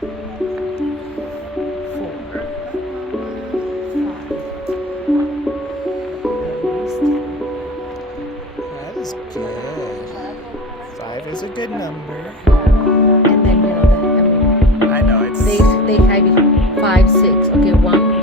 4, 5. That is good. 5 is a good number. And then, I mean, I know it's. they have 5, 6. Okay, 1,